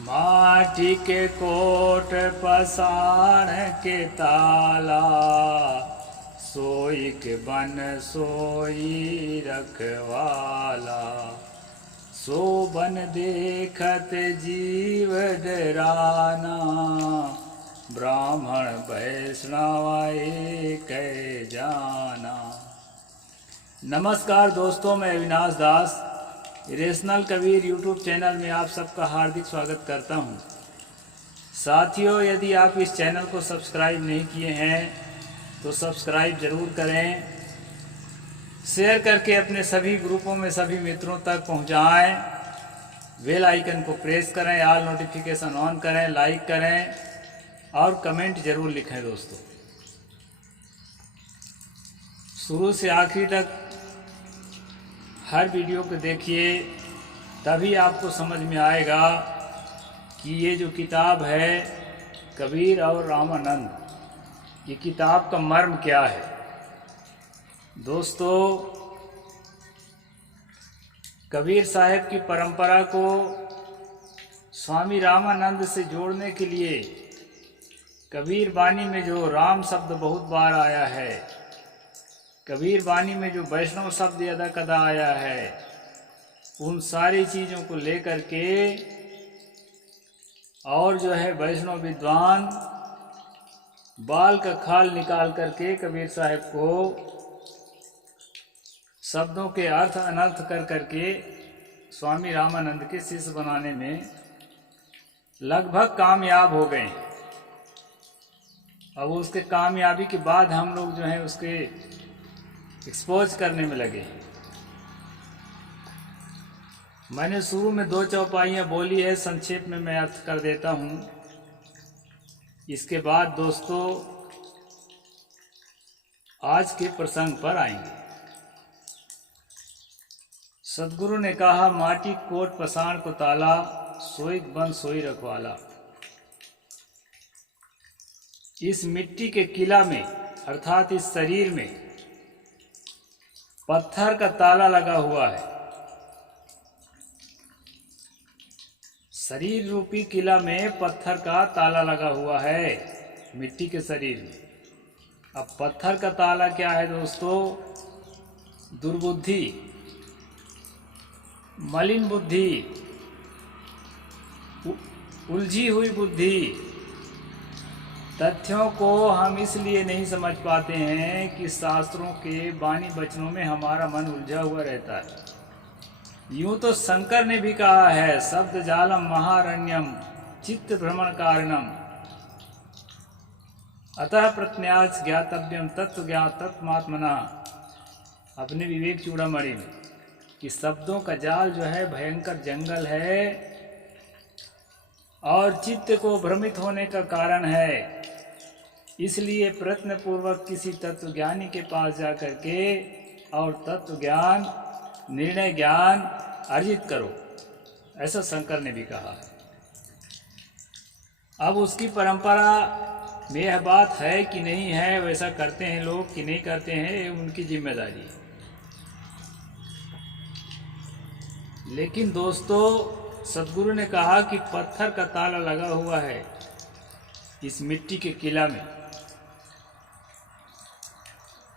माटी के कोट पसाण के ताला, सोई के बन सोई रखवाला। सो बन देखत जीव डराना, ब्राह्मण वैष्णव एक जाना। नमस्कार दोस्तों, मैं अविनाश दास रेशनल कबीर यूट्यूब चैनल में आप सबका हार्दिक स्वागत करता हूं। साथियों, यदि आप इस चैनल को सब्सक्राइब नहीं किए हैं तो सब्सक्राइब ज़रूर करें, शेयर करके अपने सभी ग्रुपों में सभी मित्रों तक पहुंचाएं, बेल आइकन को प्रेस करें, ऑल नोटिफिकेशन ऑन करें, लाइक करें और कमेंट ज़रूर लिखें। दोस्तों, शुरू से आखिर तक हर वीडियो को देखिए, तभी आपको समझ में आएगा कि ये जो किताब है कबीर और रामानंद, ये किताब का मर्म क्या है। दोस्तों, कबीर साहब की परंपरा को स्वामी रामानंद से जोड़ने के लिए कबीर बानी में जो राम शब्द बहुत बार आया है, कबीर बानी में जो वैष्णव शब्द यदा कदा आया है, उन सारी चीज़ों को लेकर के और जो है वैष्णव विद्वान बाल का खाल निकाल करके कबीर साहब को शब्दों के अर्थ अनर्थ कर करके स्वामी रामानंद के शिष्य बनाने में लगभग कामयाब हो गए। अब उसके कामयाबी के बाद हम लोग जो है उसके एक्सपोज करने में लगे। मैंने शुरू में 2 चौपाइयाँ बोली है, संक्षेप में मैं अर्थ कर देता हूँ। इसके बाद दोस्तों आज के प्रसंग पर आएंगे। सदगुरु ने कहा, माटी कोट पसाण को ताला, सोई बन सोई रखवाला। इस मिट्टी के किला में अर्थात इस शरीर में पत्थर का ताला लगा हुआ है। शरीर रूपी किला में पत्थर का ताला लगा हुआ है, मिट्टी के शरीर में। अब पत्थर का ताला क्या है दोस्तों? दुर्बुद्धि, मलिन बुद्धि, उलझी हुई बुद्धि। तथ्यों को हम इसलिए नहीं समझ पाते हैं कि शास्त्रों के वाणी वचनों में हमारा मन उलझा हुआ रहता है। यूं तो शंकर ने भी कहा है, शब्द जालम महारण्यम चित्त भ्रमण कारणम, अतः प्रत्यास ज्ञातव्यम तत्व ज्ञातत्मात्मना, अपने विवेक चूड़ामणि में, कि शब्दों का जाल जो है भयंकर जंगल है और चित्त को भ्रमित होने का कारण है। इसलिए प्रयत्न पूर्वक किसी तत्व ज्ञानी के पास जाकर के और तत्व ज्ञान, निर्णय ज्ञान अर्जित करो, ऐसा शंकर ने भी कहा है। अब उसकी परंपरा में यह बात है कि नहीं है, वैसा करते हैं लोग कि नहीं करते हैं, उनकी जिम्मेदारी है। लेकिन दोस्तों, सदगुरु ने कहा कि पत्थर का ताला लगा हुआ है इस मिट्टी के किला में,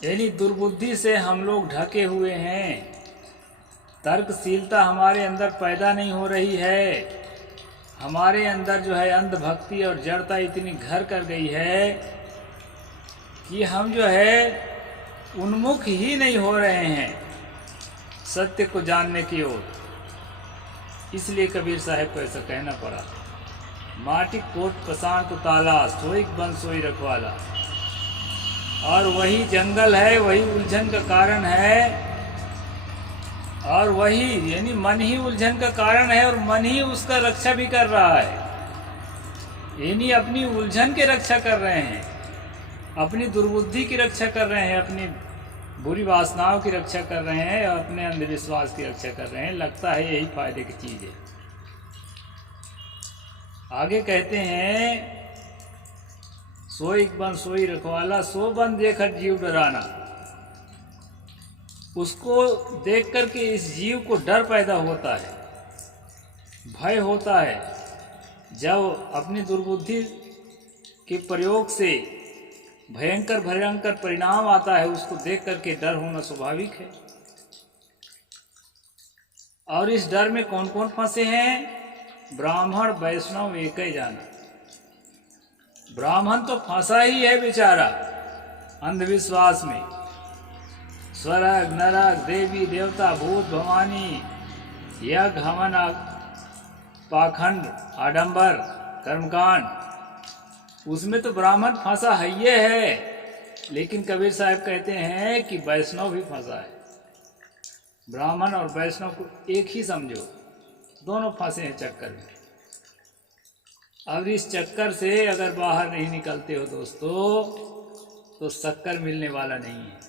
यानी दुर्बुद्धि से हम लोग ढके हुए हैं। तर्कशीलता हमारे अंदर पैदा नहीं हो रही है। हमारे अंदर जो है अंधभक्ति और जड़ता इतनी घर कर गई है कि हम जो है उन्मुख ही नहीं हो रहे हैं सत्य को जानने की ओर। इसलिए कबीर साहब को ऐसा कहना पड़ा, माटी कोट पसाण को ताला, सोई बन सोई रखवाला। और वही जंगल है, वही उलझन का कारण है, और वही यानी मन ही उलझन का कारण है और मन ही उसका रक्षा भी कर रहा है। यानी अपनी उलझन की रक्षा कर रहे हैं, अपनी दुर्बुद्धि की रक्षा कर रहे हैं, अपनी बुरी वासनाओं की रक्षा कर रहे हैं और अपने अंधविश्वास की रक्षा कर रहे हैं। लगता है यही फायदे की चीज है। आगे कहते हैं, सोई बन सोई रखवाला, सो बन देखकर जीव डराना। उसको देख करके इस जीव को डर पैदा होता है, भय होता है जब अपनी दुर्बुद्धि के प्रयोग से भयंकर भयंकर परिणाम आता है, उसको देख करके डर होना स्वाभाविक है। और इस डर में कौन कौन फंसे हैं? ब्राह्मण वैष्णव एक ही जाना। ब्राह्मण तो फंसा ही है बेचारा अंधविश्वास में। स्वर्ग नरक, देवी देवता, भूत भवानी, यज्ञ हवन, पाखंड, आडंबर, कर्मकांड, उसमें तो ब्राह्मण फंसा है ये है। लेकिन कबीर साहब कहते हैं कि वैष्णव भी फंसा है। ब्राह्मण और वैष्णव को एक ही समझो, दोनों फंसे हैं चक्कर में। अब इस चक्कर से अगर बाहर नहीं निकलते हो दोस्तों, तो शक्कर मिलने वाला नहीं है।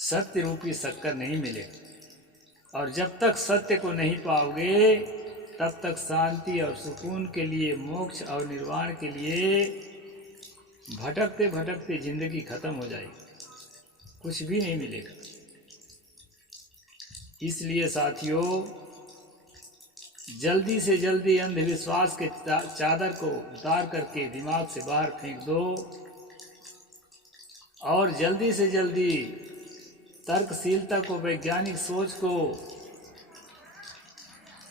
सत्य रूपी शक्कर नहीं मिलेगा। और जब तक सत्य को नहीं पाओगे, तब तक शांति और सुकून के लिए, मोक्ष और निर्वाण के लिए भटकते भटकते जिंदगी खत्म हो जाएगी, कुछ भी नहीं मिलेगा। इसलिए साथियों, जल्दी से जल्दी अंधविश्वास के चादर को उतार करके दिमाग से बाहर फेंक दो और जल्दी से जल्दी तर्कशीलता को, वैज्ञानिक सोच को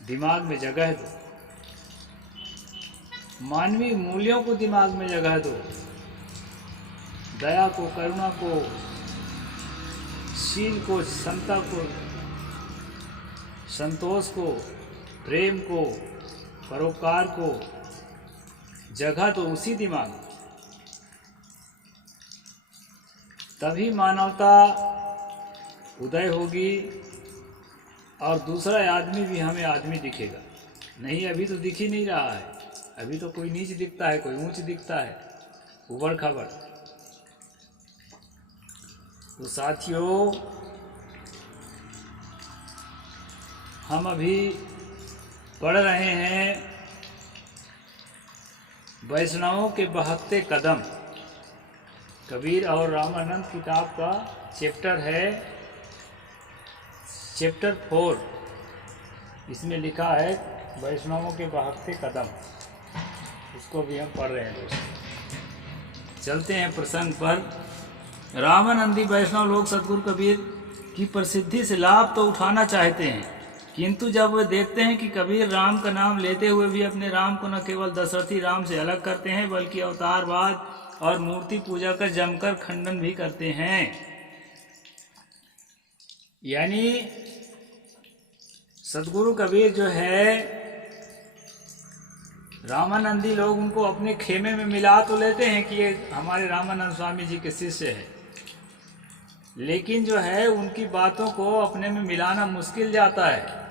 दिमाग में जगह दो। मानवीय मूल्यों को दिमाग में जगह दो। दया को, करुणा को, शील को, समता को, संतोष को, प्रेम को, परोपकार को जगह तो उसी दिमाग में। तभी मानवता उदय होगी और दूसरा आदमी भी हमें आदमी दिखेगा। नहीं, अभी तो दिख ही नहीं रहा है। अभी तो कोई नीच दिखता है, कोई ऊंच दिखता है, उबड़ खाबड़। तो साथियों, हम अभी पढ़ रहे हैं वैष्णवों के बहकते कदम, कबीर और रामानंद किताब का चैप्टर है, चैप्टर 4। इसमें लिखा है वैष्णवों के बहकते कदम। उसको भी हम पढ़ रहे हैं दोस्तों। चलते हैं प्रसंग पर। रामानंदी वैष्णव लोग सद्गुरु कबीर की प्रसिद्धि से लाभ तो उठाना चाहते हैं, किंतु जब वे देखते हैं कि कबीर राम का नाम लेते हुए भी अपने राम को न केवल दशरथी राम से अलग करते हैं, बल्कि अवतारवाद और मूर्ति पूजा का जमकर खंडन भी करते हैं। यानी सद्गुरु कबीर जो है, रामानंदी लोग उनको अपने खेमे में मिला तो लेते हैं कि ये हमारे रामानंद स्वामी जी के शिष्य हैं, लेकिन जो है उनकी बातों को अपने में मिलाना मुश्किल जाता है,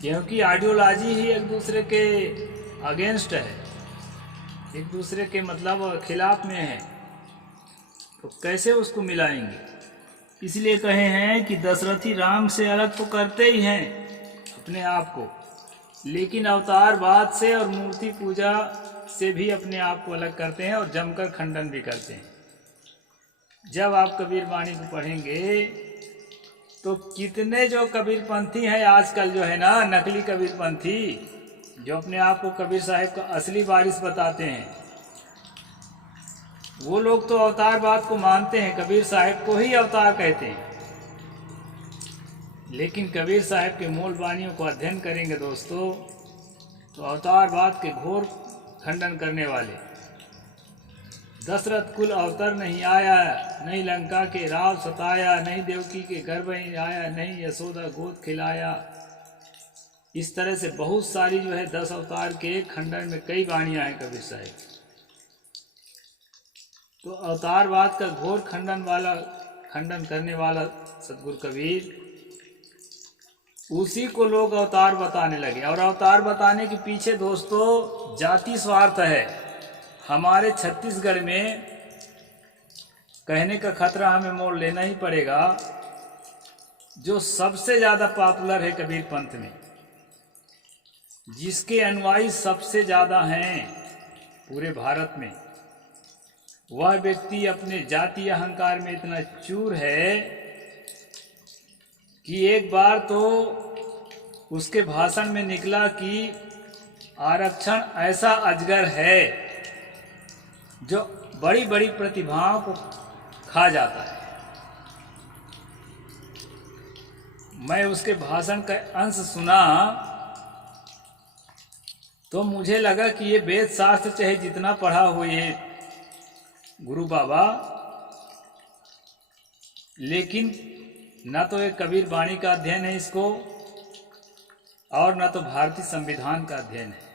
क्योंकि आइडियोलॉजी ही एक दूसरे के अगेंस्ट है, एक दूसरे के मतलब खिलाफ में है, तो कैसे उसको मिलाएंगे। इसलिए कहे हैं कि दशरथी राम से अलग तो करते ही हैं अपने आप को, लेकिन अवतारवाद से और मूर्ति पूजा से भी अपने आप को अलग करते हैं और जमकर खंडन भी करते हैं। जब आप कबीर वाणी को पढ़ेंगे तो कितने जो कबीरपंथी हैं आजकल, जो है ना नकली कबीरपंथी, जो अपने आप को कबीर साहिब का असली वारिस बताते हैं, वो लोग तो अवतारवाद को मानते हैं, कबीर साहिब को ही अवतार कहते हैं। लेकिन कबीर साहिब के मूल वाणियों को अध्ययन करेंगे दोस्तों, तो अवतारवाद के घोर खंडन करने वाले, दशरथ कुल अवतर नहीं आया, नहीं लंका के राव सताया, नहीं देवकी के गर्भ ही आया, नहीं यशोदा गोद खिलाया, इस तरह से बहुत सारी जो है 10 अवतार के खंडन में कई वाणियां हैं कबीर साहिब। तो अवतारवाद का घोर खंडन करने वाला सद्गुरु कबीर, उसी को लोग अवतार बताने लगे। और अवतार बताने के पीछे दोस्तों जाति स्वार्थ है। हमारे छत्तीसगढ़ में कहने का खतरा हमें मोल लेना ही पड़ेगा, जो सबसे ज़्यादा पॉपुलर है कबीर पंथ में, जिसके अनुयायी सबसे ज़्यादा हैं पूरे भारत में, वह व्यक्ति अपने जातीय अहंकार में इतना चूर है कि एक बार तो उसके भाषण में निकला कि आरक्षण ऐसा अजगर है जो बड़ी बड़ी प्रतिभाओं को खा जाता है। मैं उसके भाषण का अंश सुना तो मुझे लगा कि ये वेद शास्त्र चाहे जितना पढ़ा हो ये गुरु बाबा, लेकिन न तो ये कबीर वाणी का अध्ययन है इसको, और न तो भारतीय संविधान का अध्ययन है।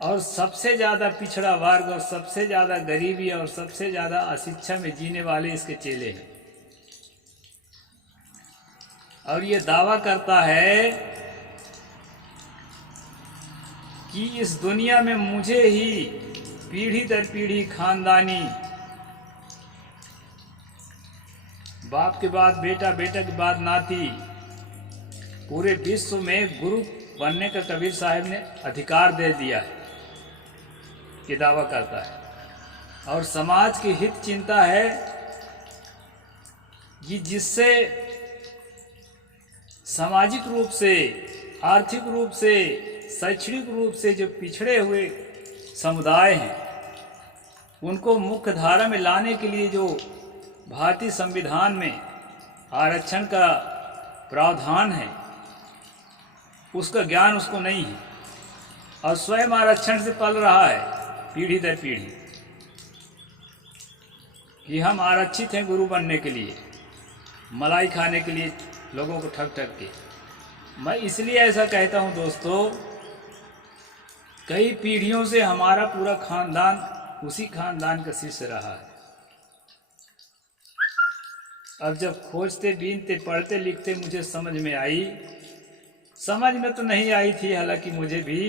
और सबसे ज़्यादा पिछड़ा वर्ग और सबसे ज़्यादा गरीबी और सबसे ज़्यादा अशिक्षा में जीने वाले इसके चेले हैं। और ये दावा करता है कि इस दुनिया में मुझे ही पीढ़ी दर पीढ़ी खानदानी, बाप के बाद बेटा, बेटा के बाद नाती, पूरे विश्व में गुरु बनने का कबीर साहब ने अधिकार दे दिया है, ये दावा करता है। और समाज की हित चिंता है कि जिससे सामाजिक रूप से, आर्थिक रूप से, शैक्षणिक रूप से जो पिछड़े हुए समुदाय हैं उनको मुख्य धारा में लाने के लिए जो भारतीय संविधान में आरक्षण का प्रावधान है उसका ज्ञान उसको नहीं है, और स्वयं आरक्षण से पल रहा है पीढ़ी दर पीढ़ी कि हम आरक्षित हैं गुरु बनने के लिए, मलाई खाने के लिए लोगों को ठग ठग के। मैं इसलिए ऐसा कहता हूं दोस्तों, कई पीढ़ियों से हमारा पूरा खानदान उसी खानदान का शिष्य रहा है। अब जब खोजते, बीनते, पढ़ते, लिखते मुझे समझ में आई, समझ में तो नहीं आई थी हालांकि मुझे भी,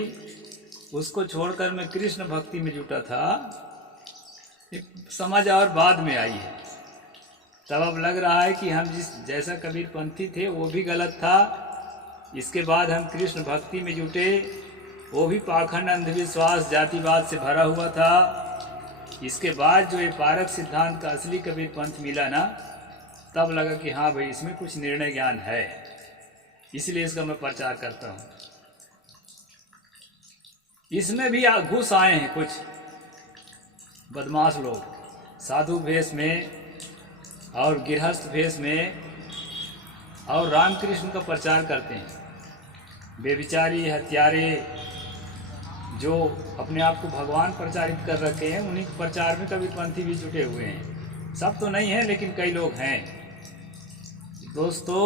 उसको छोड़कर मैं कृष्ण भक्ति में जुटा था, समझ और बाद में आई है। तब अब लग रहा है कि हम जैसा कबीर पंथी थे वो भी गलत था। इसके बाद हम कृष्ण भक्ति में जुटे, वो भी पाखंड, अंधविश्वास, जातिवाद से भरा हुआ था। इसके बाद जो ये पारक सिद्धांत का असली कबीर पंथ मिला ना, तब लगा कि हाँ भाई इसमें कुछ निर्णय ज्ञान है, इसलिए इसका मैं प्रचार करता हूँ। इसमें भी घुस आए हैं कुछ बदमाश लोग, साधु भेष में और गृहस्थ भेष में, और रामकृष्ण का प्रचार करते हैं। बेविचारी, हत्यारे जो अपने आप को भगवान प्रचारित कर रखे हैं, उन्हीं के प्रचार में कबीरपंथी भी जुटे हुए हैं। सब तो नहीं हैं लेकिन कई लोग हैं। दोस्तों,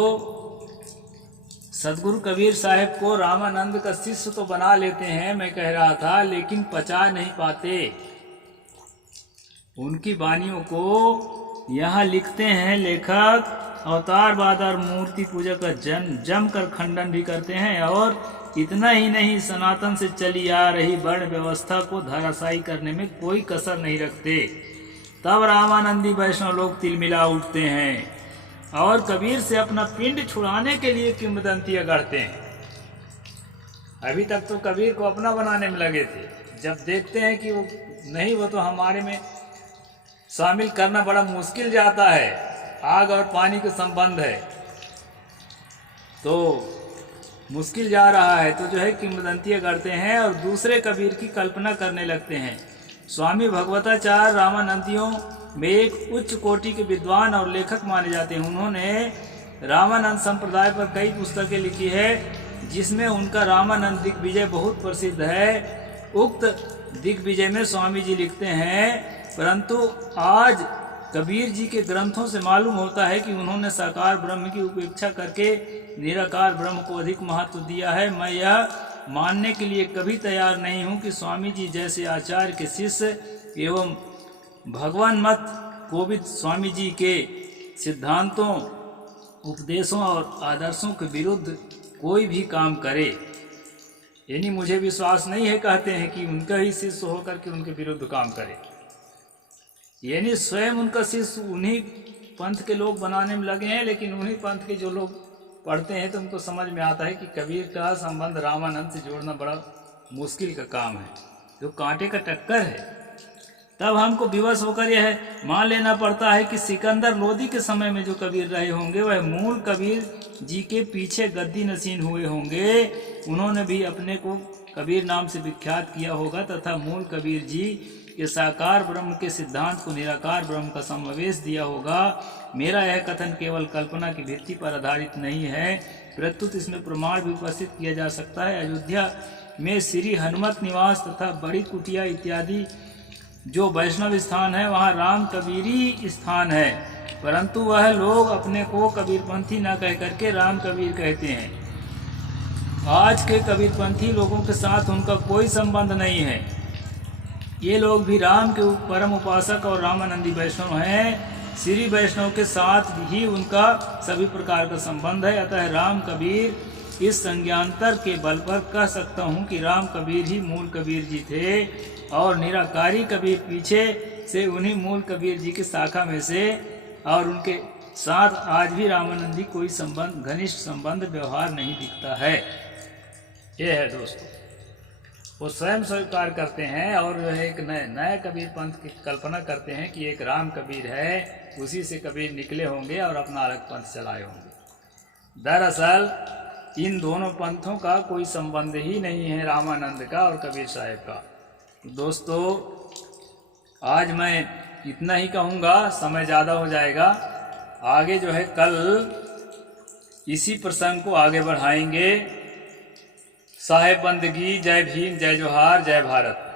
सदगुरु कबीर साहब को रामानंद का शिष्य तो बना लेते हैं, मैं कह रहा था, लेकिन पचा नहीं पाते। उनकी वाणियों को यहाँ लिखते हैं लेखक, अवतारवाद और मूर्ति पूजा का जम कर खंडन भी करते हैं, और इतना ही नहीं, सनातन से चली आ रही वर्ण व्यवस्था को धराशायी करने में कोई कसर नहीं रखते। तब रामानंदी वैष्णव लोग तिलमिला उठते हैं और कबीर से अपना पिंड छुड़ाने के लिए किंवदंतियां गढ़ते हैं। अभी तक तो कबीर को अपना बनाने में लगे थे, जब देखते हैं कि वो नहीं, वो तो हमारे में शामिल करना बड़ा मुश्किल जाता है, आग और पानी का संबंध है, तो मुश्किल जा रहा है, तो जो है किंवदंतियां गढ़ते हैं और दूसरे कबीर की कल्पना करने लगते हैं। स्वामी भगवताचार्य रामानंदियों में एक उच्च कोटि के विद्वान और लेखक माने जाते हैं। उन्होंने रामानंद संप्रदाय पर कई पुस्तकें लिखी है, जिसमें उनका रामानंद दिग्विजय बहुत प्रसिद्ध है। उक्त दिग्विजय में स्वामी जी लिखते हैं, परंतु आज कबीर जी के ग्रंथों से मालूम होता है कि उन्होंने साकार ब्रह्म की उपेक्षा करके निराकार ब्रह्म को अधिक महत्व दिया है। मैं यह मानने के लिए कभी तैयार नहीं हूं कि स्वामी जी जैसे आचार्य के शिष्य एवं भगवान मत कोविद स्वामी जी के सिद्धांतों, उपदेशों और आदर्शों के विरुद्ध कोई भी काम करे। यानी मुझे विश्वास नहीं है, कहते हैं, कि उनका ही शिष्य होकर के उनके विरुद्ध काम करे। यानी स्वयं उनका शिष्य उन्हीं पंथ के लोग बनाने में लगे हैं, लेकिन उन्हीं पंथ के जो लोग पढ़ते हैं तो उनको समझ में आता है कि कबीर का संबंध रामानंद से जोड़ना बड़ा मुश्किल का काम है, जो कांटे का टक्कर है। तब हमको विवश होकर यह मान लेना पड़ता है कि सिकंदर लोदी के समय में जो कबीर रहे होंगे वह मूल कबीर जी के पीछे गद्दी नशीन हुए होंगे। उन्होंने भी अपने को कबीर नाम से विख्यात किया होगा तथा मूल कबीर जी के साकार ब्रह्म के सिद्धांत को निराकार ब्रह्म का समावेश दिया होगा। मेरा यह कथन केवल कल्पना की भित्ति पर आधारित नहीं है, प्रत्युत इसमें प्रमाण भी उपस्थित किया जा सकता है। अयोध्या में श्री हनुमत निवास तथा बड़ी कुटिया इत्यादि जो वैष्णव स्थान है वहाँ राम कबीरी स्थान है, परंतु वह लोग अपने को कबीरपंथी न कह करके राम कबीर कहते हैं। आज के कबीरपंथी लोगों के साथ उनका कोई संबंध नहीं है। ये लोग भी राम के परम उपासक और रामानंदी वैष्णव हैं। श्री वैष्णव के साथ ही उनका सभी प्रकार का संबंध है। अतः राम कबीर इस संज्ञांतर के बल पर कह सकता हूँ कि राम कबीर ही मूल कबीर जी थे और निराकारी कबीर पीछे से उन्हीं मूल कबीर जी की शाखा में से, और उनके साथ आज भी रामानंदी कोई संबंध, घनिष्ठ संबंध, व्यवहार नहीं दिखता है। ये है दोस्तों, वो स्वयं स्वीकार करते हैं और एक नए कबीर पंथ की कल्पना करते हैं कि एक राम कबीर है, उसी से कबीर निकले होंगे और अपना अलग पंथ चलाए होंगे। दरअसल इन दोनों पंथों का कोई संबंध ही नहीं है, रामानंद का और कबीर साहब का। दोस्तों आज मैं इतना ही कहूँगा, समय ज़्यादा हो जाएगा। आगे जो है कल इसी प्रसंग को आगे बढ़ाएंगे। साहेब बंदगी। जय भीम, जय जोहार, जय भारत।